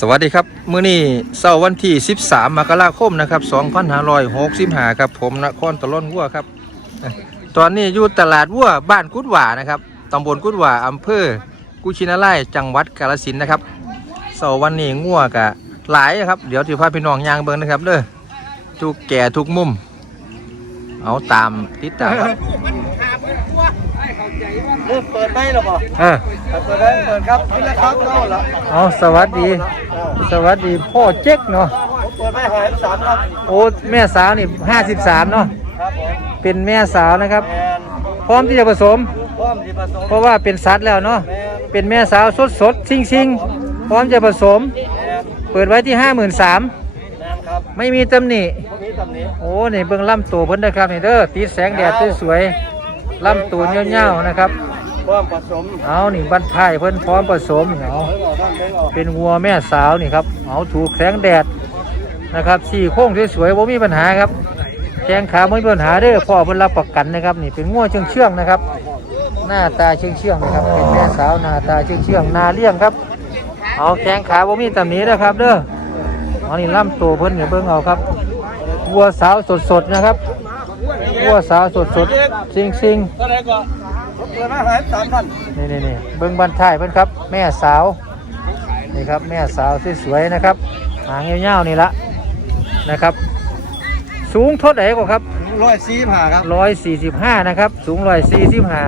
สวัสดีครับมื้อนี้เสาร์วันที่ 13 มกราคมนะครับ2565ครับผมนครตะล่อนวัวครับ ตอนนี้อยู่ตลาดวัวบ้านกุดหว่านะครับตำบลกุดหว่าอำเภอกุชินาไลยจังหวัดกาฬสินธุ์นะครับเสาร์วันนี้งัวกะหลายครับ เดี๋ยวที่พาพี่น้องยางเบิ่งนะครับเด้อทุกแก่ทุกมุม เอาตามติดตามครับ เริ่มเปิดไหมหรอบอกเออเปิดได้เปิดครับนี่แหละครับเข้าละเอาสวัสดี สวัสดีพ่อเจ๊กเนาะผมเปิดไม่หายสามครับโอ้แม่สาวนี่53เนาะครับผมเป็นแม่สาวนะครับ แมนพร้อมที่จะผสม พร้อมที่ผสมเพราะว่าเป็นสัตว์แล้วเนาะแมนเป็นแม่สาวสดสดซิงซิงพร้อมจะผสม แมนเปิดไว้ที่53,000แมนครับไม่มีตำหนิ พวกนี้ตำหนี้โอ้นี่เบิ่งลำตัวเพิ่นนะครับนี่เด้อติดแสงแดดสวยๆลำตัวเงาวๆนะครับ พร้อมผสมเอานี่บั้นท้ายเพิ่นพร้อมผสมเอาเป็นวัวแม่สาวนี่ครับเอาถูกแสงแดดนะครับสี่โค้งสวยๆบ่มีปัญหาครับแข้งขาไม่มีปัญหาเด้อพ่อเพิ่นรับประกันนะครับ นี่เป็นงัวเชื่องๆนะครับ หน้าตาเชื่องเชื่องนะครับเป็นแม่สาวหน้าตาเชื่องเชื่องนาเลี้ยงครับ เอาแข้งขาบ่มีตำหนินะครับเด้อเอานี่ล่ำตัวเพิ่นอย่าเบิ่งเอาครับวัวสาวสดๆนะครับวัวสาวสดๆซิงเท่าไหร่ก็ผม เปิดไม่หายสามพันๆนี่นี่ๆเบิ่งบันท้ายเพิ่นครับ แม่สาวนี่ครับแม่สาวสวยๆนะครับหางยาวๆนี่ละนะครับ สูงเท่าไหร่ก็ครับร้อยสี่ผ่าครับร้อยสี่สิบห้านะครับ สูงร้อยสี่สิบห้า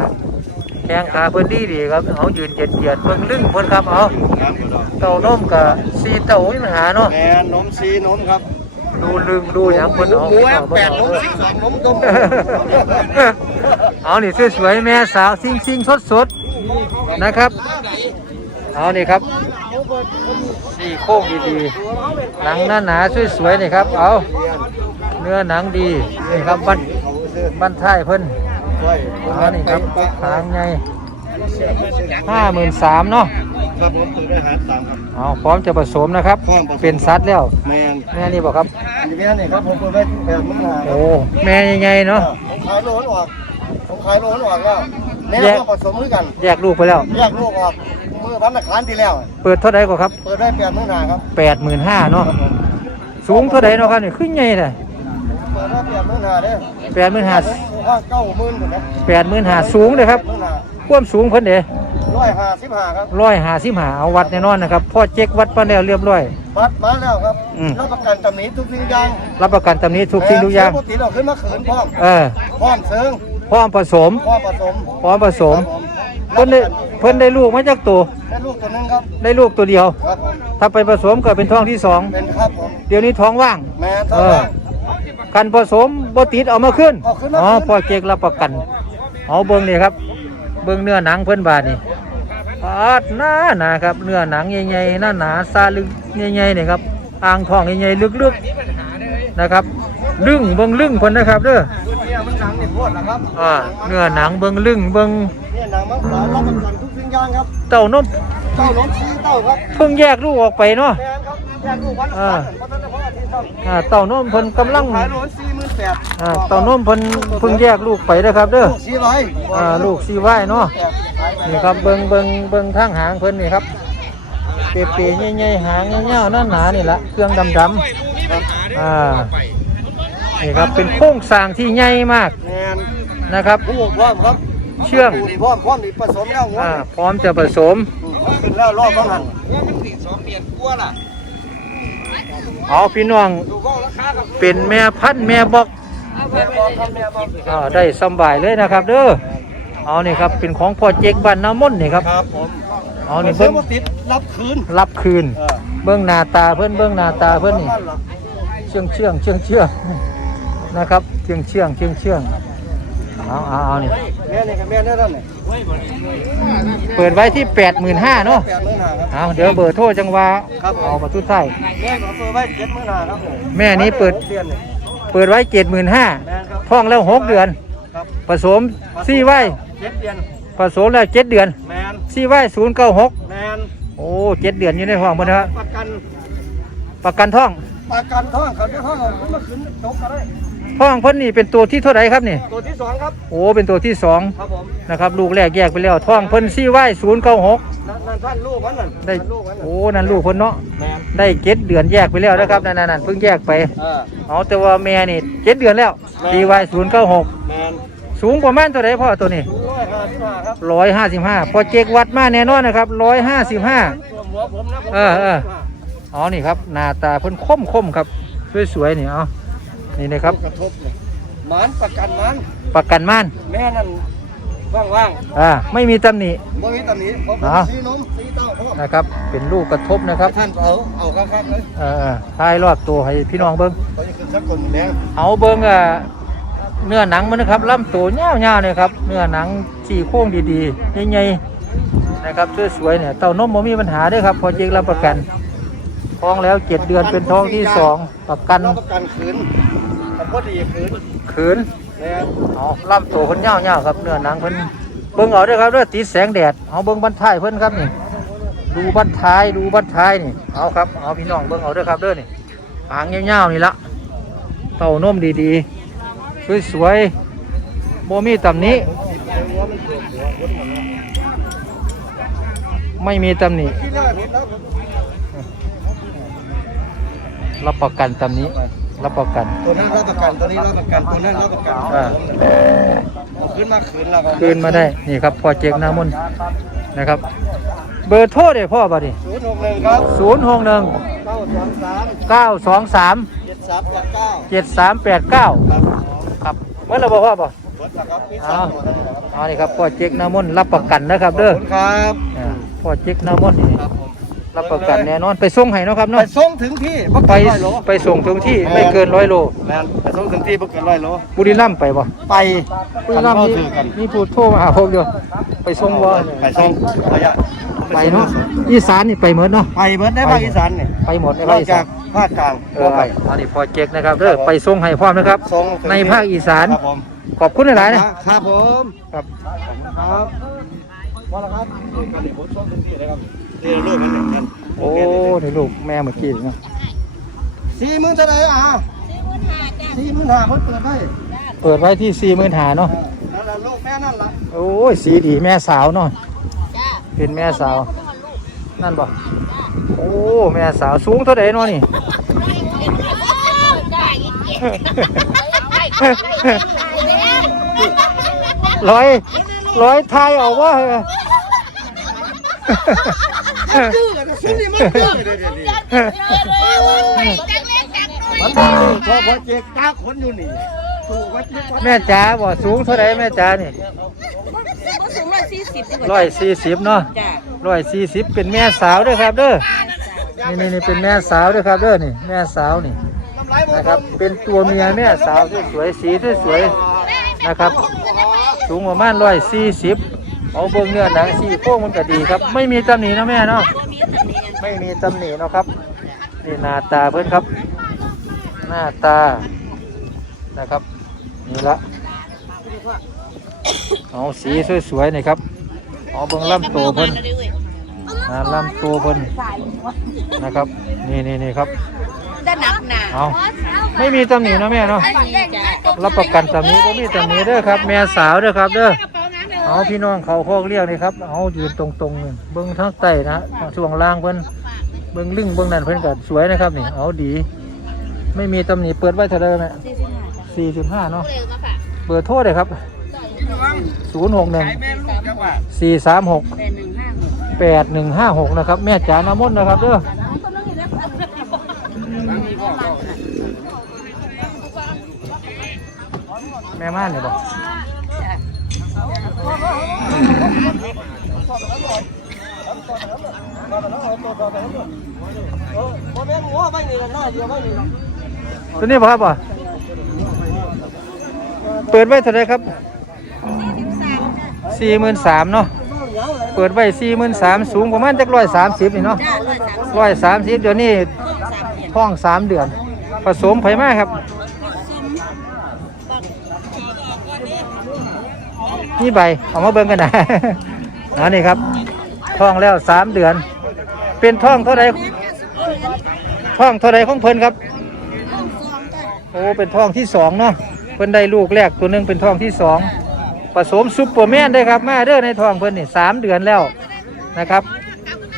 แข้งขาเพิ่นดีดีครับเอายืนเหยียดเหยียดเบิ่งลึงเพิ่นครับเอาครับคุณดอกเต่านมกับสีเต่าไม่มีปัญหาเนาะแมนนมซีนมครับดูลึงดูอย่างเพิ่นเอาหมูแอเอามแปดนมเอาสิบสองนมต้ม เอานี่สวยๆแม่สาวซิงซิงสดสดๆนะครับ เอานี่ครับสี่โค้งดีๆหนังหน้าหนาสวยๆนี่ครับ เอาเนื้อหนังดีนี่ครับบันบันท้ายเพิ่นช่วยเอานี่ครับหางไงห้าหมื่นสามเนาะครับผมเปิดไม่หายสามครับเอาพร้อมจะผสมนะครับพร้อมผสมเป็นซัดแล้ว แมนแม่นี่บอกครับอันนี้นี่ครับผมเปิดไว้แปดหมื่นห้าครับโอ้แม่ยังไงเนาะผมขายโลนออกผม ขายโลนออกแล้วแม่แยกก็ผสมด้วยกันแยกลูกไปแล้ว แยกลูกออกเมื่อวันละครั้งที่แล้ว เปิดเท่าไหร่ก็ครับ เปิดได้แปดหมื่นห้าครับแปดหมื่นห้าเนาะสูงเท่าไหร่เนาะครับนี่ขึ้นใหญ่เลยเปิดได้แปดหมื่นห้าเด้อแปดหมื่นห้าผมว่าเก้าหมื่นถูกไหมแปดหมื่นห้าสูงเลยครับหมื่นห้าความสูงเพิ่นเด้ร้อยห้าสิบห้าครับร้อยห้าสิบห้าเอาวัดแน่นอนนะครับพ่อเจ๊กวัดปานแล้วเรียบร้อยวัดมาแล้วครับอืมรับประกันตำหนิทุกสิ่งอย่างรับประกันตำนี้ทุกสิ่งทุกอย่างปกติเราขึ้นมาเขินพร้อมเออพร้อมเซิง พร้อมผสมพร้อมผสมพร้อมผสม ครับเพิ่นได้เพิ่นได้ลูกมาจากตัว ได้ลูกตัวหนึงครับได้ลูกตัวเดียว ครับผมถ้าไปผสมก็เป็นท้องที่สอง เป็นครับผมเดี๋ยวนี้ท้องว่าง แม่เอเท่าอไหร่กันผสมบ่ติดเอามาขึ้นเอาขึ้นมาอ๋อขึ้น พ่อเจ๊กรับประกันเอาเบิ่งนี่ครับ เบิ่งเนื้อหนังเพิ่นบาดนี่ปาดหน้าหนาครับ เนื้อหนังใหญ่ๆหน้าหนาซาลึกใหญ่ๆนี่ครับอ่างท้องใหญ่ๆลึกๆ นะครับ ลึงเบิ่งลึงเพิ่นนะครับเด้อเนี่ยมันหนังนี่โพดนะครับอ่าเนื้อหนังเบิ่งลึงเบิ่งเนี่ยหนังมันสารรับประกันทุกสิ่งอย่างครับ เต้านมเต้าล้มซีเต้าครับเพิ่งแยกลูกออกไปเนาะแม่ครับแยกลูกวันละอ่าครั้งเพราะฉะนั้นเพราะอาทิตย์ครับอ่าเต้านมเพิ่นกำลังขายโลนสี่หมื่นแปดอ่าเต้านมเพิ่นเพิ่งแยกลูกไปนะครับเด้อลูกสี่ร้อยอ่าลูกสีไว้เนาะนี่ครับเบิงเบิงเบิงทางหางเพิ่นนี่ครับเปเปๆใหญ่ๆหางเงาวๆหนาๆนี่ละเครื่องดำๆ อ่านี่ครับเป็นโครงสร้างที่ใหญ่มากแมนนะครับผู้พร้อมครับเชื่องผู้นี่พร้อมพร้อมนี่ผสมแล้วหัวอ่าพร้อมจะผสม ขึ้นแล้วรอบบ้างหันเอาพี่น้องเป็นแม่พันธุ์แม่บอกแม่บอกครับแม่บอกอ่าได้สำบายเลยนะครับเด้อเอานี่ครับเป็นของพ่อเจกบ้านน้ำมนต์นี่ครับครับผมเอานี่เบิ้เบิ้งงติดรับคืนรับคืน เออเบิ้งหน้าตาเพิ่นเบิ้งหน้าตาเพิ่นนี่เชื่องเชื่องเชื่องเชื่องนะครับเชื่องเชื่องเชื่องเชื่องเอาเอาเอานี่แม่นี่กับแม่นี่นั่นนี่เปิดไว้ที่แปดหมื่นห้าเนาะแปดหมื่นห้าครับเอาเดี๋ยวเบอร์โทรจังหวะครับผมเอามาทุกท่ายแม่ขอตัวไว้เจ็ดหมื่นห้าครับผมแม่นี้เปิดเดือนนี่เปิดไว้เจ็ดหมื่นห้าแม่ครับท้องแล้วหกเดือน ครับผสมซี่ไว้เจ็ดเดือนผสมแล้วเจ็ดเดือนแมนซี่ไว้ศูนย์เก้าหกแมนโอ้เจ็ดเดือนอยู่ในท้องเพิ่นนะฮะประกันประกันท้อง ประกันท้องเขาจะท้องเอาขึ้นมาขึ้นจบก็ได้ท้องเพิ่นนี่เป็นตัวที่เท่าไหร่ครับนี่ ตัวที่สองครับ โอ้ เป็นตัวที่สองครับผมนะครับ ลูกแรกแยกไปแล้ว ท้องเพิ่นซี่ไว้ศูนย์เก้าหกนั่นนั่นนั่นท่านลูกมันนั่นได้ท่านลูกมันนั่นโอ้ นั่นลูกเพิ่นเนาะ แม่นได้เจ็ดเดือนแยกไปแล้วนะครับ นั่นนั่นนั่นเพิ่งแยกไป เออ เอาแต่ว่าแม่นี่เจ็ดเดือนแล้วแม่ดีวายศูนย์เก้าหกแม่นสูงประมาณตัวไหนพ่อตัวนี้ร้อยห้าสิบห้าครับร้อยห้าสิบห้าพอเจกวัดมาแน่นอนนะครับร้อยห้าสิบห้าตัวหัวผมนะผมเออเออ อ๋อนี่ครับหน้าตาเพิ่นคมคมๆครับสวยๆนี่เอานี่นะครับกระทบเลยหมันประกันหมันประกันม่านแม่นั่นว่างอ่าไม่มีตำหนิๆบ่มีตำหนิเพราะผมอ่าสีนมสีเต้าพ่อนะครับ เป็นลูกกระทบนะครับท่านเอาเอาครับๆเลยเออๆท้ายรอบตัวให้พี่น้องเบิ้งเขาจะขึ้นสักคนแดงเอาเบิ้งอะเนื้อหนังมันนะครับลำตัวยาวๆเนี่ยครับเนื้อหนังสี่โค้งดีๆใหญ่ๆนะครับสวยๆเนี่ยเต้านมบ่มีปัญหาเด้วยครับพอเจกรับประกัน ท้องแล้วเจ็ดเดือนเป็นท้องที่สองประกันรับประกันคืนแต่พอดีคืนขืนแม่นเอาลำตัวเพิ่นยาวๆครับเนื้อหนังเพิ่นเบิ่งเอาเด้อครับเด้อติดแสงแดดเอาเบิ่งบันท้ายเพิ่นครับนี่ดูบันท้ายดูบันท้ายนี่เอาครับเอาพี่น้องเบิ่งเอาเด้อครับเด้อนี่หางยาวๆนี่ละเต้านมดีๆสวยๆบ่มีตำหนิไม่มีตำหนิที่แรกเห็นแล้วรับประกันตำหนิรับประกัน ตัวนั้นรับประกันตัวนี้รับประกันตัวนั้นรับประกันอ่าเอาขึ้นมาคืนแล้วก็คืนมาได้ นี่ครับพ่อเจกหน้ามนต์นะครับ เบอร์โทรได้พ่อบ่ดิศูนย์หกหนึ่งครับศูนย์หกหนึ่งเก้าสองสามเก้าสองสามเจ็ดสามแปดเก้าเจ็ดสามแปดเก้าครับครับเมื่อเราบอกว่าบ่หมดแล้วครับมีสามตัวแล้วครับเอานี่ครับพ่อเจ๊กหน้ามนต์รับประกันนะครับ เด้อขอบคุณครับอ่าพ่อเจ๊กหน้ามนต์นี่ค รับผมรับประกันแน่นอนไปส่งให้เนาะครับไปเนาะส่งถึงที่บ่ไปเกินร้อยโลไปส่งถึงที่ไม่เกินร้อยโล แม่นไปส่งถึงที่บ่เกินร้อยโลบุรีรัมย์ไปบ่ไปบุรีรัมย์คันมีบ่ถือกันมีผู้โทรมาหาผมอยู่ไปส่งบ่ไปส่งระยะไปเนาะอีสานนี่ไปหมดเนาะไปเบิดในภาคอีสานนี่ไปหมดในนภาอคกอีจาสากนภาคกลางเอบ่อไป อันนี้พ่อเจ๊กนะครับเด้อไปส่งให้พร้อมนะครับ ส่งถึงในภาคอีสานครับผมขอบคุณหลายๆนะครับผมครับ ครับว่าแล้วครับนี่กันนี่ผมส่งถึงที่เลยครับ นี่ลูกมันหนึ่งกันโอ้นี่ลูกแม่เมื่อกี้เนาะสี่หมื่นเท่าไหร่อะสี่หมื่นห้าเพิ่นเปิดให้เปิดไว้ที่สี่หมื่นหาเนาะนั่นแหละลูกแม่นั่นล่ะโอ้ยสีดีแม่สาวเนาะเป็นแม่สาว นั่นบ่โอ้แม่สาวสูงเท่าไหร่เนาะนี่ร้อยร้อยไทยออกว่า เหรอชื่อกันชื่อนี่มันชื่อเดี๋ยวๆมันพอพอเจ๊กตาขนอยู่นี่ถูกวัดเจ๊กวัดแม่จ๋าบ่สูงเท่าไหร่แม่จ๋านี่ก็สูงร้อยสี่สิบดีกว่าร้อยสี่สิบเนาะจ้ะร้อยสี่สิบเป็นแม่สาวเด้วยครับเด้อนี่นี่นี่เป็นแม่สาวเด้วยครับเด้อนี่แม่สาวนี่น้ำลายหมดนะครับเป็นตัวเมียแม่สาวสวยๆสีสวยๆนะครับ สูงประมาณร้อยสี่สิบ เอาเบิ่งเนื้อหนังสีโค้งมันก็ดีครับ ไม่มีตำหนิเนาะแม่เนาะไม่มีตำหนิเนาะครับนี่หน้าตาเพิ่นครับ หน้าตานะครับนี่ละเอาสีสวยๆนี่ครับเอาเบิ่งลำตัวเพิ่นอ่าลำตัวเพิ่นนะครับนี่นี่นี่ครับจะหนักหนาเอาไม่มีตำหนิเนาะแม่เนาะรับประกันตำหนี้ก็มีตำหนี้เด้อครับ แม่สาวเด้อครับเด้อ เอาพี่น้องเขาโคกเรียกนี่ครับ เอายืนตรงๆนี่เบิ้งทั้งใต้นะช่วงล่างเพิ่นเบิ้งลึ่งเบิ้งนั่นเพิ่นก็สวยนะครับนี่ เอาดี ไม่มีตำหนิเปิดไว้เท่าไหร่แม่สี่สิบห้าเนาะเบอร์โทรเลยครับศูนย์หกหนึ่งสี่สามหกแปดหนึ่งห้าหกนะครับ แม่จ๋าน้ำมนต์นะครับเด้อแม่ม่านเนี่ยบอก บ่แม่นหัวนี้ป่ะตัวนี้ครับบ่เปิดไว้เท่าไรครับสี่หมื่นสามเนาะเปิดไว้สี่หมื่นสามสูงประมาณจักร้อยสามสิบนี่เนาะร้อยสามสิบเดี๋ยวนี้ท้องสามเดือน ผสมไผ่มาครับ นี่ใบเอามาเบิ่งกันนะอันนี้ครับท้องแล้วสามเดือน เป็นท้องเท่าไรท้องเท่าไรของเพิ่นครับโอ้เป็นท้องที่สองเนาะเพิ่นได้ลูกแรกตัวหนึงเป็นท้องที่สองผสมซุปเปอร์แมนได้ครับแมาเด้อในท้องเพิ่นนี่สามเดือนแล้วนะครับ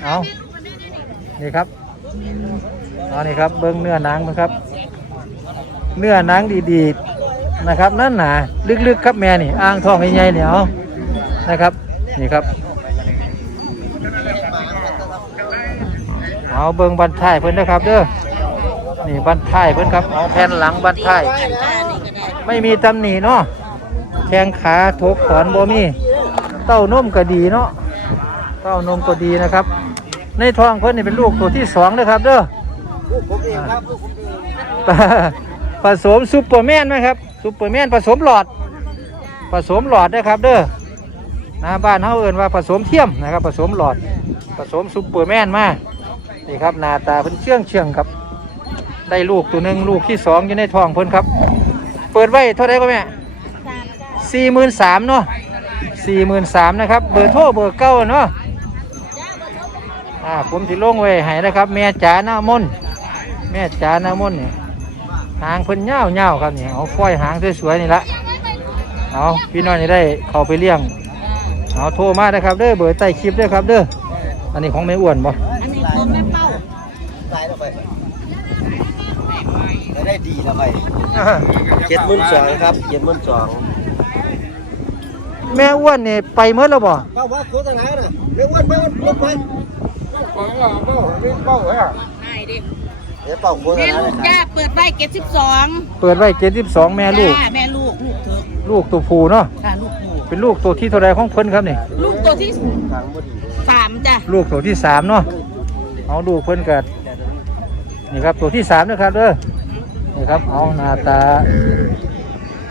เอานี่ครับเอานี่ครับเบิ้งเนื้อหนังมันครับ เนื้อหนังดีๆ นะครับนั่นหนาลึกๆครับแม่นี่อ่างทองใหญ่ๆเนี่ยเอานะครับ นี่ครับ เอาเบิงบันท้ายเพิ่นนะครับเด้อนี่บันท้ายเพิ่นครับเอาแผ่นหลังบันท้ายไม่มีตำหนิเนาะแข้งขาทกถอนบ่มีเต้านมก็ดีเนาะเต้านมก็ดีนะครับ ในท้องเพิ่นนี่เป็นลูกตัวที่สองนะครับเด้อผมเองครับผสมซุปเปอร์แมนไหมครับ ซุปเปอร์แมนผสมหลอด ผสมหลอดนะครับเด้อนะบ้านเฮาเอิ้นว่าผสมเทียมนะครับ ผสมหลอด ผสมซุปเปอร์แมนมานี่ครับหน้าตาเพิ่นเชื่องเชื่องครับ ได้ลูกตัวหนึ่งลูกที่สองอยู่ในท้องเพิ่นครับ เปิดไว้เท่าไหร่ก็แม่สี่หมื่นสามเนาะสี่หมื่นสามนะครับ เบอร์โทรเบอร์เก้าเนาะอ่าผมสิลงไว้ให้นะครับ แม่จ๋าหน้ามนแม่จ๋าหน้ามนเนี่ย หางเพิ่นเงาเงาๆครับนี่เอาฝ้อยหางสวยๆนี่ละเอาพี่น้อยนี่ได้เข้าไปเลี้ยงเอาโทรมาได้อครับเด้อเบอร์ใต้คลิปเด้อครับเด้ออันนี้ของแม่อ้วนบ่อันนี้ผมแม่เป้าตายแล้วไปได้ดีแล้วไปเจ็ดหมื่นสองครับเจ็ดหมื่นสองแม่อ้วนนี่ไปเมื่อแล้วบ่เป้าว่าโฆษณาน่ะเรื่องวันเป้าลดไปเป้าเป้าเป้าเฮ้ยใช่ดิเดี๋ยวเป้าโฆษแม่ณาลูเลยกครับจ้าเปิดไว้เก็ดสิบสองเปิดไว้เจ็ดสิบสองแม่ลูก แม่ลูกลูกเถอะลูกตัวผู้เนาะ ค่ะลูกหมูเป็นลูกตัวที่เท่าไรของเพิ่นครับนี่ ลูกตัวที่ทางบ่ดีเลยสามจ้ะลูกตัวที่สามเนาะ เอาลูกเพิ่นเกิดนี่ครับตัวที่สามนะครับเด้อ นี่ครับ เอาหน้าตา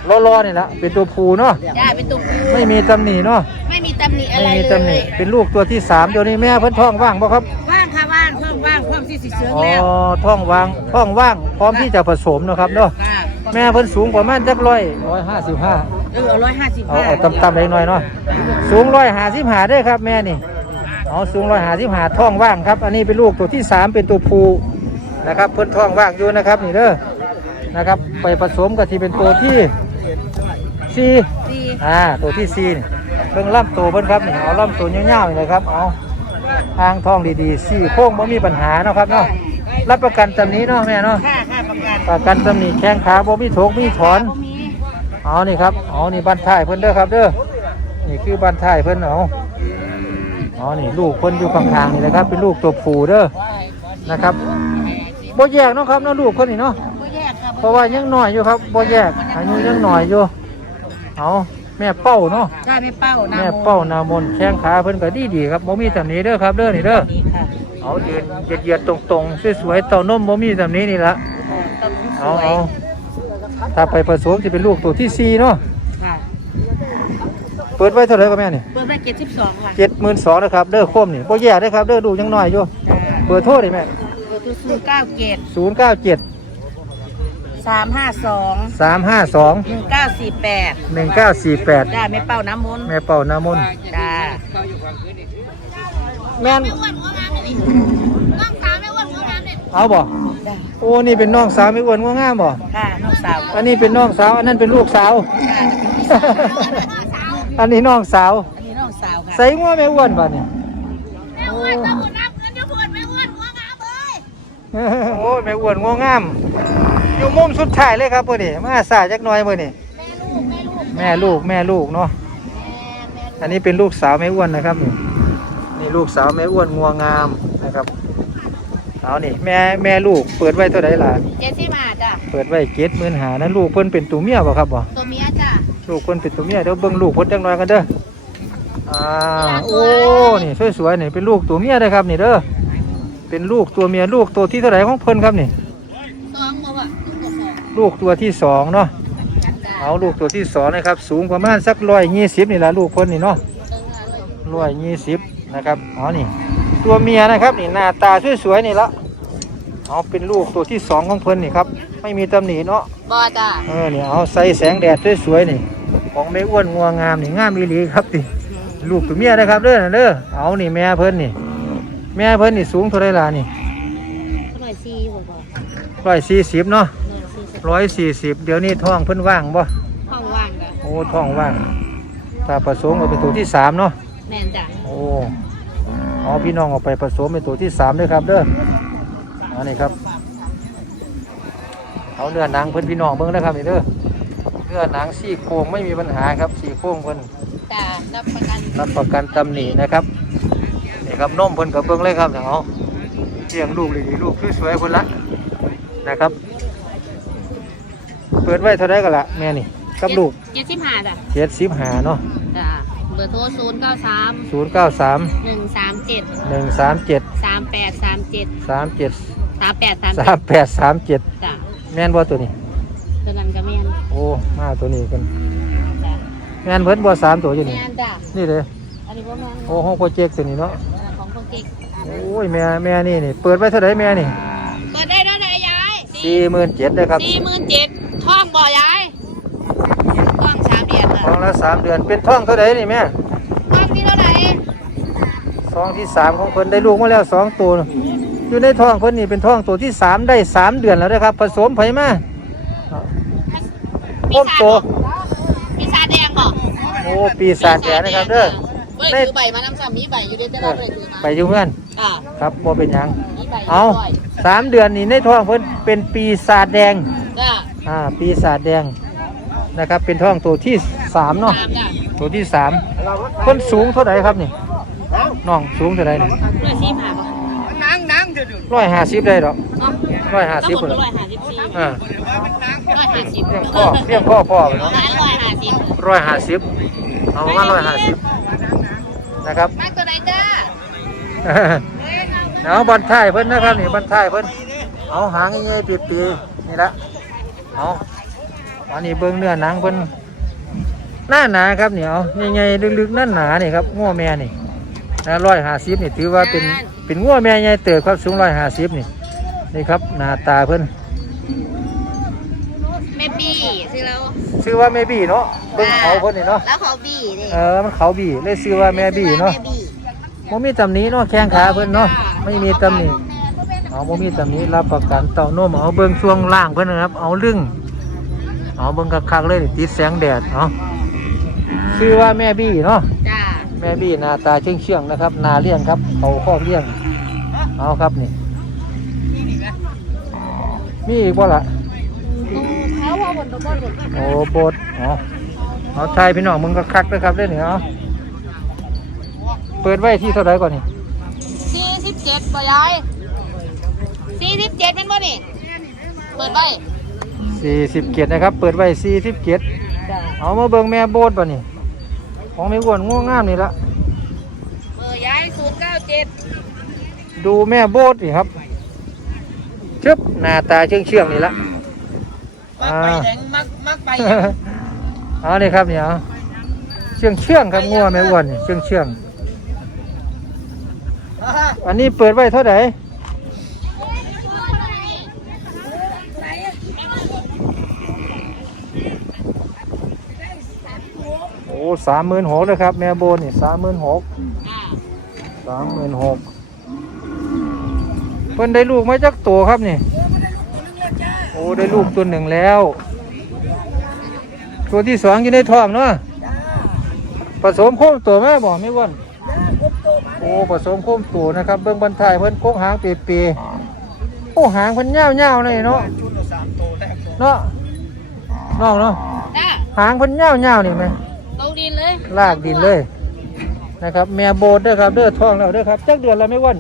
ล้อๆนี่ละเป็นตัวผู้เนาะ จ้าเป็นตัวผู้ไม่มีตำหนิเนาะ ไม่มีตำหนิอะไม่ไรมีเลตำหนิยเป็นลูกตัวที่สามเดี๋ยวนี้แม่เพิ่นท้องว่างบ่ครับ พิ่มว่างเพิ่มที่สิเชื้ออ๋อแล้วท้องว่างท้องว่าง พร้อมที่จะผสมเนาะครับเนาะค่ะแม่เพิ่นสูงประมาณจักร้อยร้อยห้าสิบห้าเออร้อยห้าสิบเอาห้าเอาต่ำๆเล็กน้อยเนาะสูงร้อยห้าสิบห้าได้อครับแม่นี่เอาสูงร้อยห้าสิบห้าท้องว่างครับ อันนี้เป็นลูกตัวที่สามเป็นตัวผู้นะครับเพิ่นท้องว่างอยู่นะครับนี่เด้อนะครับไปผสมกับที่เป็นตัวที่สี่สี่อ่าตัวที่สี่นี่เพิ่งล่ำตัวเพิ่นครับนี่เอาล่ำตัวยาวๆนี่เลยครับเอา ทางทองดีๆสี่โค้งไม่มีปัญหาเนาะครับเนาะรับประกันตำนี้เนาะแม่เนาะค่าค่าประกันประกันตำหนิแข้งขาบ่มีโถกมีถอนบ่มีเอานี่ครับเอานี่บ้านท้ายเพิ่นเด้อครับเด้อนี่คือบ้านท้ายเพิ่นเอาเอานี่ลูกเพิ่นอยู่ข้างๆนี่นะครับ เป็นลูกตัวผู้เด้อนะครับบ่แยกเนาะครับเนาะลูกเพิ่นนี่เนาะบ่แยกครับเพราะว่ายังน้อยอยู่ครับบ่แยกอายุยังน้อยอยู่เอา แม่เป้าเนาะจ้าไม่เป้านะแม่เป้านามนแข้งขาเพิ่นก็ดีดีๆครับบ่มีตำหนิเด้อครับเด้อนี่เด้อนี่ค่ะเอายืนเหยียดๆตรงๆสวยๆเต้านมบ่มีตำหนินี่ละต้นสเอาวยเอาถ้าไปผสมจะเป็นลูกตัวที่สี่เนาะค่ะเปิดไว้เท่าไหร่ก็แม่นี่เปิดไว้เก็ดสิบสองค่ะเจ็ดหมื่นสองนะครับเด้อโคมนี่บ่แย่เด้อครับเด้อดูยังน้อยอยู่จ้าเบอร์โทรดิแม่เบอร์ตัวศูนย์เก้าเกตศูนย์เก้าเจ็ด สามห้าสองสามห้าสองหนึ่งเก้าสี่แปดหนึ่งเก้าสี่แปดจ้าไม่เป้าน้ำมนต์แม่เป่านามนจ้าแม่นน้องสาวไม่อ้วนงามเนี่ยเอาบ่จ้าโอ้นี่เป็นน้องสาวไม่อ้วนง่วงงามบ่ค่ะน้องสาวอันนี้เป็นน้องสาว อันนั้นเป็นลูกสาวจ้าอันนี้น้องสาวอันนี้น้องสาวค่ะใส่งัวแม่อ้วนบ่เนี่ยแม่อ้วนต้องนับเงินจะพูดแม่อ้วนหัวงามเลยโอ้แม่อ้วนง่วงงาม อยู่มุมสุดท้ายเลยครับมื้อนี้มาสายจักหน่อยมื้อนี้แม่ลูกแม่ลูกแม่ลูกแม่ลูกเนาะแม่แม่อันนี้เป็นลูกสาวแม่อ้วนนะครับนี่นี่ลูกสาวแม่อ้วนงัวงามนะครับเอานี่แม่แม่ลูกเปิดไว้เท่าไหร่ล่ะเจสซี่มาจ้าเปิดไว้เจ็ดหมื่นหานั้นลูกเพิ่นเป็นตัวเมียบ่ครับบ่ตัวเมียจ้าลูกเพิ่นเป็นตัวเมียเดี๋ยวเบิ่งลูกเพิ่นจังหน่อยกันเด้ออ่าโอ้นี่สวยๆนี่เป็นลูกตัวเมียเลยครับนี่เด้อเป็นลูกตัวเมียลูกตัวที่เท่าไหร่ของเพิ่นครับนี่ สองบ่วะตัวสอง ลูกตัวที่สองเนาะเอาลูกตัวที่สองนะครับ สูงประมาณสักร้อยยี่สิบนี่ละลูกเพิ่นนี่เนาะร้อยยี่สิบนะครับอ๋อนี่ ตัวเมียนะครับนี่หน้าตาสวยๆนี่ละเอาเป็นลูกตัวที่สองของเพิ่นนี่ครับไม่มีตำหนิเนาะบ่จ้าเออนี่เอาใส่แสงแดดสวยๆนี่ ของไม่อ้วนงัวงามนี่งามอีหลีครับติลูกตัวเมียนะครับเด้อน่ะเด้อเอานี่แม่เพิ่นนี่ แม่เพิ่นนี่สูงเท่าไรล่ะนี่ร้อยสี่บ่บ่ร้อยสี่สิบเนาะ ร้อยสี่สิบร้อยสี่สิบเดี๋ยวนี้ท้องเพิ่นว่างบ่ห้องว่างจ้ะโอ้ท้องว่างถ้าผสมก็เป็นตัวที่สามเนาะแม่นจ้ะโอ้เเอาพี่น้องเอาไปผสมเป็นตัวที่สามด้วยครับเด้ออันนี้ครับ เอาเนื้อหนังเพิ่นพี่น้องเบิ่งนะครับนี่เด้อเนื้อหนังซี่โครงไม่มีปัญหาครับซี่โครงเพิ่นจ้ารับประกันรับประกันตำหนินะครับนี่ครับนมเพิ่นกับเบิ่งเลยครับเอาเลี้ยงลูกเลยลูกสวยๆเพิ่นละนะครับ เปิดไว้เท่าไรก็ละแม่นี่กับลูกเจ็ดสิบห้าจ้ะเจ็ดสิบหาเนาะจ้าเบอร์โทรศูนย์เก้าสามศูนย์เก้าสามหนึ่งสามเจ็ดหนึ่งสามเจ็ดสามแปดสามเจ็ดสามเจ็ดสามแปดสามสามแปดสามเจ็ดจ้าแม่นบ่ตัวนี้ตัวนั้นก็แม่นโอ้มาตัวนี้กันจ้าแม่นเพิ่นบ่สามตัวอยู่นี่แม่นจ้านี่เลยอันนี้ก็แม่นโอ้ห้องโปรเจกต์ตัวนี้เนาะของคนเก่งโอ้ยแม่แม่นี่นี่เปิดไว้เท่าไรแม่นี่เปิดได้แล้วนะยายสี่หมื่นเจ็ดนะครับสี่หมื่นเจ็ดท่องบ่ยายท่องสามเดือน ท้อง ละสามเดือนเป็นท้องเท่าไรนี่แม่ท่องที่เท่าไหร่ซองที่สามของเพิ่นได้ลูกมาแล้วสองตัวอยู่ในท้องเพิ่นนี่เป็นท้องตัวที่สามได้สามเดือนแล้วนะครับ ผสมไผมาครบตัวปีศาจแดงบอกโอ้ปีศาจแดงนะครับเด้อเว้ยถือใบมานำซ้ำมีใบอยู่เด้อแต่เราไม่ได้ถือมาไปอยู่เพื่อนอ่าครับบ่เป็นหยังมีใบเอาร้ยสามเดือนนี่ในท้องเพิ่นเป็นปีศาจแดงจ้าอ่าปีศาจแดง นะครับ เป็นท้องตัวที่สามเนาะตามจ้าตัวที่สามคนสูงเท่าไหร่ครับนี่น้องสูงเท่าไหร่นี่ด้วยซีผ่าบ่ร้อยห้าสิบได้หรอกเนาะร้อยห้าสิบทั้งหมเลดยร้อยห้าสิบสี่อ่าร้อยห้าสิบเรียงข้อเรียงข้อพ่อไปเนาะร้อยร้อยห้าสิบร้อยห้าสิบเอาประมาณร้อยห้าสิบนะครับมากตัวไหนจ้าเอาบันท้ายเพิ่นนะครับนี่บันท้ายเพิ่นเอาหางใหญ่ๆปีๆนี่ละเอา อันนี้เบิ่งเนื้อหนังเพิ่นหน้าหนาครับนี่เอาใหญ่ๆลึกๆนั่นหนานี่ครับง้อแม่นี่นะร้อยห้าสิบนี่ถือว่าเป็นเป็นง้อแม่ใหญ่เติบครับสูงร้อยห้าสิบนี่นี่ครับหน้าตาเพิ่นแม่บี้ซื้อแล้วชื่อว่าแม่บี้เนาะเบิ่งเขาเพิ่นนี่เนาะแล้วเขาบี้นี่เออมันเขาบี้เลยชื่อว่าแม่บี้เนาะแม่บี้บ่มีตำหนิเนาะแข้งขาเพิ่นเนาะไม่มีตำหนิเอาบ่มีตำหนิรับประกันเต้านมเอาเบิ่งช่วงล่างเพิ่นนะครับเอาลึง เอาเบิ่งคักๆเลยนี่ติดแสงแดดเอาชื่อว่าแม่บี้เนาะจ้าแม่บี้หน้าตาเชื่องเชื่องๆนะครับหนาเลี้ยงครับเขาข้อเลี้ยงเอาครับนี่มีอีกบ่ล่ะเขาว่าบนตัวบนโอ้โบดเอาเอาไทยพี่น้องมึงก็คักๆนะครับเด้อนี่เอาเปิดไว้ที่เท่าไหร่ก่อนนี่สี่สิบเจ็ดบ่ยายสี่สิบเจ็ดเป็นบ่นี่เปิดใบ สี่สิบเกียรนะครับ เปิดไว้สี่สิบเกียรจ้าเอามาเบิ่งแม่โบดป่ะนี่ ของไม่อ้วนง่วงงามนี่ละเบอร์ยายศูนย์เก้าเจ็ดดูแม่โบดนี่ครับชึบหน้าตาเชื่องเชื่องๆนี่ละอ่ามักมักไปเอานี่ครับเนี่ยเอาเชื่องเชื่องๆครับงัวแม่อ้วนนี่เชื่องเชื่องๆอันนี้เปิดไว้เท่าไหร่ สามหมื่นหกเลยครับ แม่โบดนี่สามหมื่นหกสามหมื่นหกเพิ่นได้ลูกมาจากตัวครับนี่โอ้ได้ลูกตัวหนึ่งแล้ว ตัวที่สองอยู่ในท้องเนาะผสมโค้มตัวแม่บอกไม่อ้วันโอ้ผสมโค้มตัวนะครับ เบิ้งบรรทายเพิ่นโค้งหางเปียๆโอ้หางเพิ่นยาวๆเลยเนาะเนาะน้องเนาะจ้าหางเพิ่นยาวๆนี่ไหม เอาดินเลยลากดินเลยนะครับ แม่โบดเด้อครับเด้อท้องแล้วเด้อครับจักเดือนแล้วไม่วัน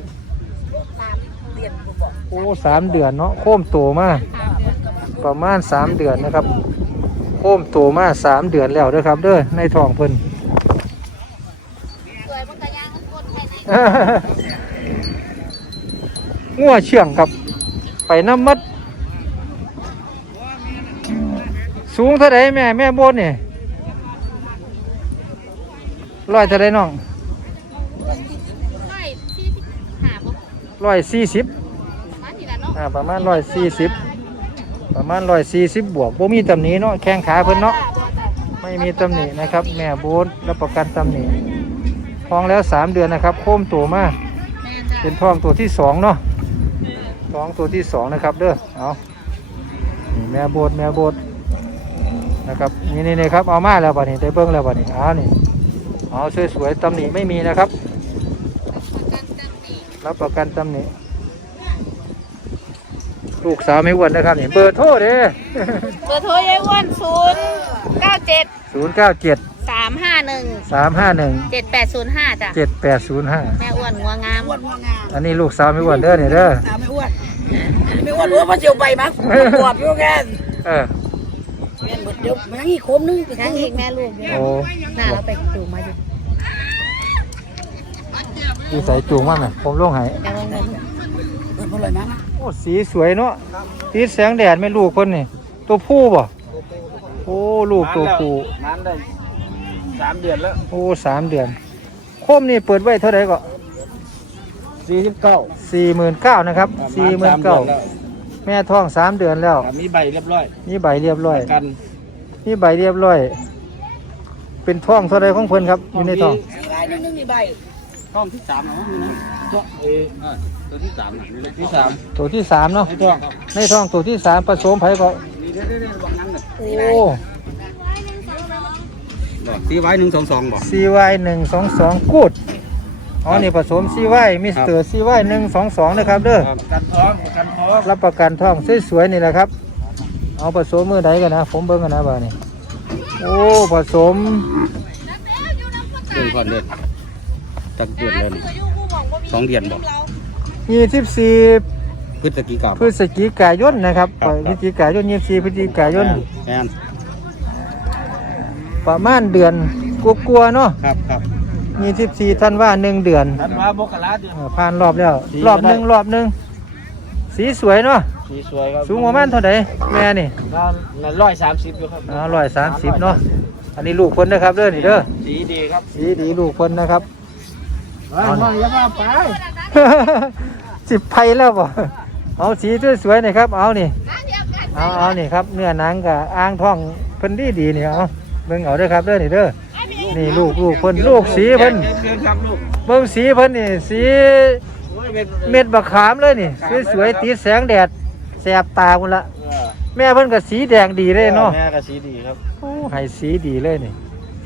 โอ้สามเดือนเนาะโค้มโตมาประมาณสามเดือนนะครับ โค้มโตมาสามเดือนแล้วเด้อครับ เด้อในท้องเพิ่นสวยมันกระยางมันกดให้ในงัวเชื่องครับ ไปน้ำมัด สูงเท่าไรแม่ แม่โบดเนี่ย ร้อยเท่าไรน้องใช่สี่สิบห้าบ่ร้อยสี่สิบมาทีละเนาะอ่าประมาณร้อยสี่สิบประมาณร้อยสี่สิบบวกบ่มีตำหนิเนาะแข้งขาเพิ่นเนาะไม่มีตำหนินะครับ แม่โบนรับประกันตำหนิท้องแล้วสามเดือนนะครับ โค้มตัวมาแม่จ้าเป็นท้องตัวที่สองเนาะท้องตัวที่สองนะครับ เด้อเอานี่แม่โบดแม่โบดนะครับนี่นี่นี่ครับเอามาแล้วบัดนี้ได้เบิ้งแล้วบัดนี้เอานี่ เอาสวยๆตำหนิไม่มีนะครับประกันจ้ารับประกันตำหนิลูกสาวไม่อ้วนนะครับนี่เบอร์โทรเด้เบอร์โทรยายอ้วนศูนย์เก้าเจ็ดศูนย์เก้าเจ็ดสามห้าหนึ่งสามห้าหนึ่งเจ็ดแปดศูนย์ห้าจ้ะเจ็ดแปดศูนย์ห้าแม่อ้วนงัวงามอ้วนงางามอันนี้ลูกสาวไม่อ้วนเด้อนี่เด้อตาไม่อ้วนไม่อ้วนรู้ว่ามันเจียวใบมั้งปวดอยู่แกนเออ แม่นเดี๋ยวมันยังอีกโคมนึงนั่งอีกแม่ลูกอยู่โอ้หน้าเราไปจูงมาอยู่ดีใส่จูงมากน่ะผมลงใหายจะลงเลยเปิดพลอยมั้งโอ้สีสวยเนาะตีแสงแดดไม่ลูกคนนี่ตัวผู้บ่โอ้ลูกตัวผู้น้ำได้สามเดือนแล้วโอ้สามเดือนโคมนี่เปิดไว้เท่าไหร่ก็สี่สิบเก้าสี่หมื่นเก้านะครับสี่หมื่นเก้า แม่ท้องสามเดือนแล้วมีใบเรียบร้อยมีใบเรียบร้อยกันมีใบเรียบร้อย เป็นท้องเท่าไรของเพิ่นครับอยู่ในท้อง สี่ใบนึงนึงมีใบห้องที่สามเหรอมีนะเออตัวที่สามนะตัวที่สามตัวที่สามเนาะไม่ต้องครับในท้องตัวที่สามผสมไผ่ก็นี่ได้ได้ระวังนั้นน่ะโอ้บอกตีไว้หนึ่งสองสองบอกซีวายหนึ่งสองสองกูด อ๋อนี่ผสมซีวายมิสเตอร์ซีวายหนึ่งสองสองนะครับเด้อกันท้องกันท้องรับประกันท้องสวยๆนี่แหละครับ เอาผสมมือใดกันนะ ผมเบิ่งกันนะบ่านี่โอ้ผสมเดือนก่อนเดือนตักเดือนแล้วนี่สองเดือนบอกยี่สิบสี่พฤศจิกาพฤศจิกายนนะครับพฤศจิกายนยี่สิบสี่พฤศจิกายนแมนประมาณเดือนกลัวๆเนาะครับครับ ยี่สิบสี่ท่านว่าหนึ่งเดือนทันว่าบกราเดือนเออผ่านรอบแล้วสีรอบหนึ่งก็ได้รอบหนึ่งสีสวยเนาะสีสวยครับสูงประมาณเท่าไหร่แม่นี่นั่นร้อยสามสิบอยู่ครับร้อยสามสิบเนาะอันนี้ลูกคนนะครับเด้อนี่เด้อสีดีครับสีดีลูกคนนะครับร้อยร้อยอย่ามาไปสิบไพแล้วบ่เอาสีสวยๆนี่ครับเอานี่เอาเอานี่ครับเนื้อหนังกับอ่างท้องเพิ่นดีดีๆนี่เอาเบิ่งเอาเด้อครับเด้อนี่เด้อ นี่ลูกลูกเพิ่นลูกสีเพิ่นเชิญครับลูกเบิ่งสีเพิ่นนี่สีโอ้ยเป็นเม็ดบักขามเลยนี่สวยๆติดแสงแดดแสบตาพุ่นละเออแม่เพิ่นก็สีแดงดีเลยเนาะแม่ก็สีดีครับโอ้ให้สีดีเลยนี่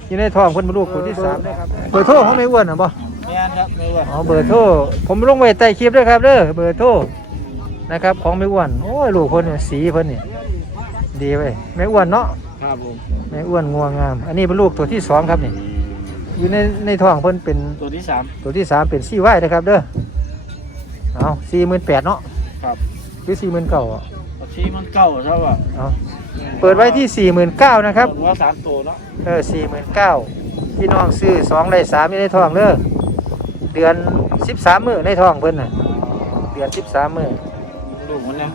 อยู่ในท้องเพิ่นเป็นลูกคนที่สามเด้อครับเบอร์โทรของไม่อ้วนน่ะบ่ แม่ครับไม่ว่าอ๋อเบอร์โทรผมลงไว้ใต้คลิปด้วยครับเด้อเบอร์โทรนะครับของไม่อ้วนโอ้ยลูกเพิ่นนี่สีเพิ่นนี่ดีเว้ยไม่อ้วนเนาะ ครับผมไม่อ้วนงัวงาม อันนี้เป็นลูกตัวที่สองครับนี่ อยู่ในในท้องเพิ่นเป็นตัวที่สามตัวที่สามเป็นซี่ไว้นะครับเด้อ เอาสี่หมื่นแปดเนาะครับหรือสี่หมื่นเก้าอะชีมันเก่าใช่ป่ะเอาเปิดไว้ที่สี่หมื่นเก้านะครับว่าสามตัวเนาะ เออสี่หมื่นเก้าพี่น้องซื้อสองได้สามอยู่ในท้องเด้อ เดือนสิบสามมื้อในท้องเพิ่นน่ะ เดือนสิบสามมื้อลูกมันเนี่ย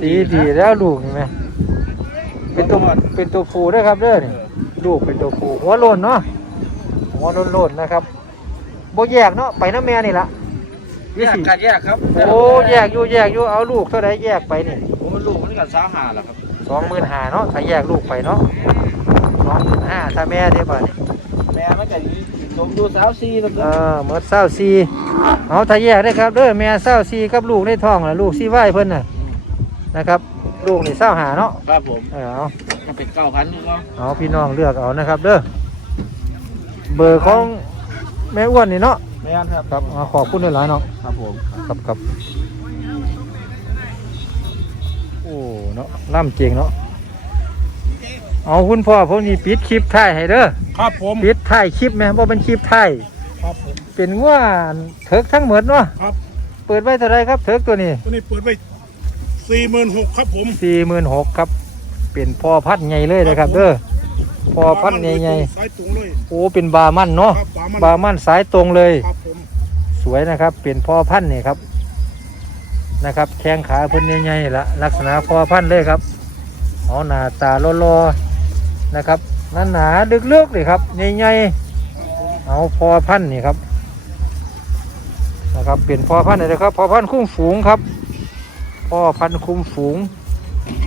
สีดีแล้วลูกเห็นไหมเป็น ตัวเป็นตัวฟูด้วยครับเด้อนี่ลูกเป็นตัวฟูหัวโลนเนาะหัวโลนโลนๆนะครับโบแยกเนาะไปน้ำแม่นี่ละแยกกันแยกครับโอ้แยกอยู่แยกอยู่เอาลูกเท่าไรแยกไปนี่ผมมันลูกมันกันสาหาแหละครับสองหมื่นห้าเนาะถ้าแยกลูกไปเนาะสองหมื่นห้าถ้าแม่ได้ป่ะนี่แม่มันจะลงดูสาวซีแล้วเอก็อเมื่อเศร้าซีเอาถ้าแยกได้ครับเด้อแม่เศร้าซีกับลูกในท้องล่ะลูกซีไหวเพิ่นน่ะนะครับ ลูกนี่เศร้าหาเนาะครับผมเออเอาก็เป็นเก้าพันนึงเนาะเอาพี่น้องเลือกเอานะครับเด้อเบอร์ของแม่อ้วนนี่เนาะแม่นครับครับเอาขอบคุณด้วยหลายๆเนาะครับผมครับครับโอ้เนาะล่ำเจงเนาะเอาคุณพ่อผมนี่ปิดคลิปถ่ายให้เด้อครับผมปิดถ่ายคลิปไหมว่าเป็นคลิปถ่ายครับผมเป็นง่วเถิกทั้งหมดเนาะครับเปิดไว้เท่าไรครับเถิกตัวนี้ตัวนี้เปิดไว้ สี่หมื่นหกครับผมสี่หมื่นหกครับ เป็นพ่อพัดใหญ่เลยนะครับเด้อพ่อพัดใหญ่สายตุงเลยๆโอ้เป็นบามันเนาะครับฝามันบามันสายตรงเลย ครับผมสวยนะครับ เป็นพ่อพันธุ์นี่ครับนะครับ แข้งขาเพิ่นใหญ่ๆละลักษณะพ่อพันธุ์เลยครับเอาหน้าตาโลอๆนะครับหนาหนาๆลึกๆเลยครับใหญ่ๆเอาพ่อพันธุ์นี่ครับนะครับเป็นพ่อพันธุ์เลยนะครับพ่อพันธุ์คุ้มฝูงครับ พ่อพันธุ์คุ้มฝูง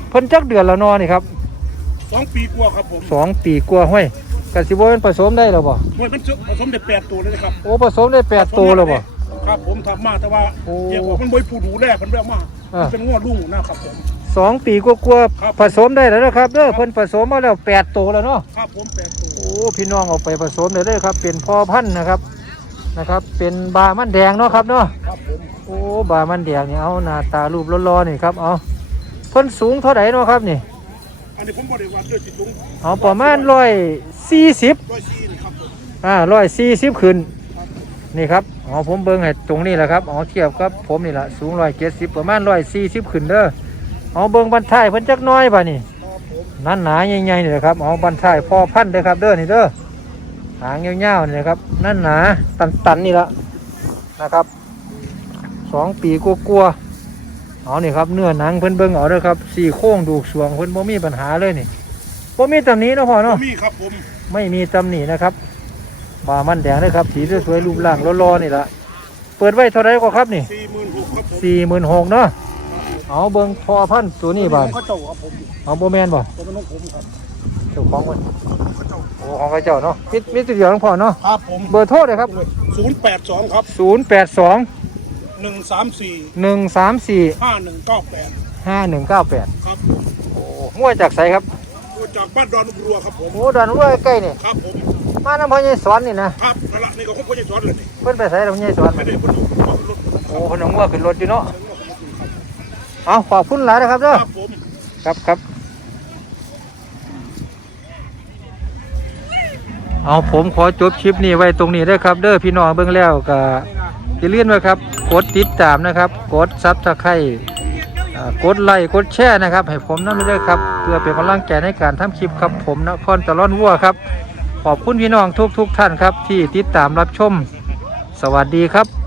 เพิ่นจักเดือนแล้วเนอนี่ครับสองปีกว่าครับผมสองปีกว่าห้วยกสิบ่เป็นผสมได้แล้วบ่เมื่อมันผสมได้แปดตัวเลยนะครับโอ้ผสมได้แปดตัวแล้วบ่ ครับผมทำมาแต่ว่าโอ้เกี่ยวกับมันบอยผู้ดูแลมันแบบมาอ่าเป็นง้อลุงนะครับผม สองปีกว่าๆครับผสมได้แล้วนะครับเด้อเพิ่นผสมมาแล้วแปดตัวแล้วเนาะ ครับผมแปดตัวโอ้พี่น้องเอาไปผสมได้เลยครับ เป็นพ่อพันธุ์นะครับ นะครับ เป็นบามันแดงเนาะครับเนาะครับผมโอ้บามันแดงนี่เอาหน้าตารูปล้อๆนี่ครับเอาเพิ่นสูงเท่าไหร่เนาะครับนี่อันนี้ผมบริวารด้วยจิตลุงเอาประมาณร้อยสี่สิบร้อยซีนครับผมอ่าร้อยสี่สิบขึ้นนี่ครับเอาผมเบิ่งให้ตรงนี้แหละครับเอาเทียบกับผมนี่แหละสูงร้อยเจ็ดสิบประมาณร้อยสี่สิบขึ้นเด้อเอาเบิ่งบันท้ายเพิ่นจักหน้อยป่ะนี่ครับผมนั่นหนาใหญ่ๆนี่แหละครับเอาบันท้ายพ่อพันธุ์เด้อครับเด้อนี่เด้อ หางยาวๆนี่นะครับนั่นหนาตันๆนี่ละนะครับสองปีกลัวาๆเอานี่ครับเนื้อหนังเพิ่นเบิ่งเอาเด้อครับสี่โค้งดูกสวงเพิ่นบ่มีปัญหาเลยนี่บ่มีตำหนิเนาะพ่อเนาะมีครับผมไม่มีตำหนินะครับบามันแดงเลยครับ สีสวยๆรูปร่างรอๆนี่ละเปิดไว้เท่าไรก็ครับนี่สี่หมื่นหกครับผมสี่หมื่นหกเนาะเอาเบิ้งพอพันธุ์ตัวนี้บาทเขาเจ้าครับผมเอาโบแมนบ่ผมเป็นน้องผมครับ เจ้าของมันเขาเจ้าโอ้ของกระเจ้าเนาะมิมิตรเดียวของพ่อเนาะครับผมเบอร์โทรเลยครับ ศูนย์แปดสองครับศูนย์แปดสองหนึ่งสามสี่หนึ่งสามสี่ห้าหนึ่งเก้าแปดห้าหนึ่งเก้าแปดครับโอ้มั่วจากไสครับมาจากบ้านดอนอุรัวครับผม โอ้ดอนรั้วใกล้ๆนี่ครับผมมาน้ำพ่อใหญ่สอนนี่นะครับนั่นละนี่ก็คงจะสอนเลยนี่เพิ่นไปใส่ลำใหญ่สอนไม่ได้บนเอารถโอ้เพนเอางัวขึ้นรถอยู่เนาะเอาขอบคุณหลายนะครับเด้อครับผม ครับครับ เอาผมขอจบคลิปนี้ไว้ตรงนี้ได้ครับ เด้อพี่น้องเบื้องแล้วก็อย่าลืมไว้ครับ กดติดตามนะครับ กดซับสไครต์กดไลค์กดแชร์นะครับ ให้ผมนั่นด้วยครับ เพื่อเป็นกำลังใจในการทำคลิปครับ ผมนครตะล่อนวัวครับ ขอบคุณพี่น้องทุกทุกท่านครับ ที่ติดตามรับชม สวัสดีครับ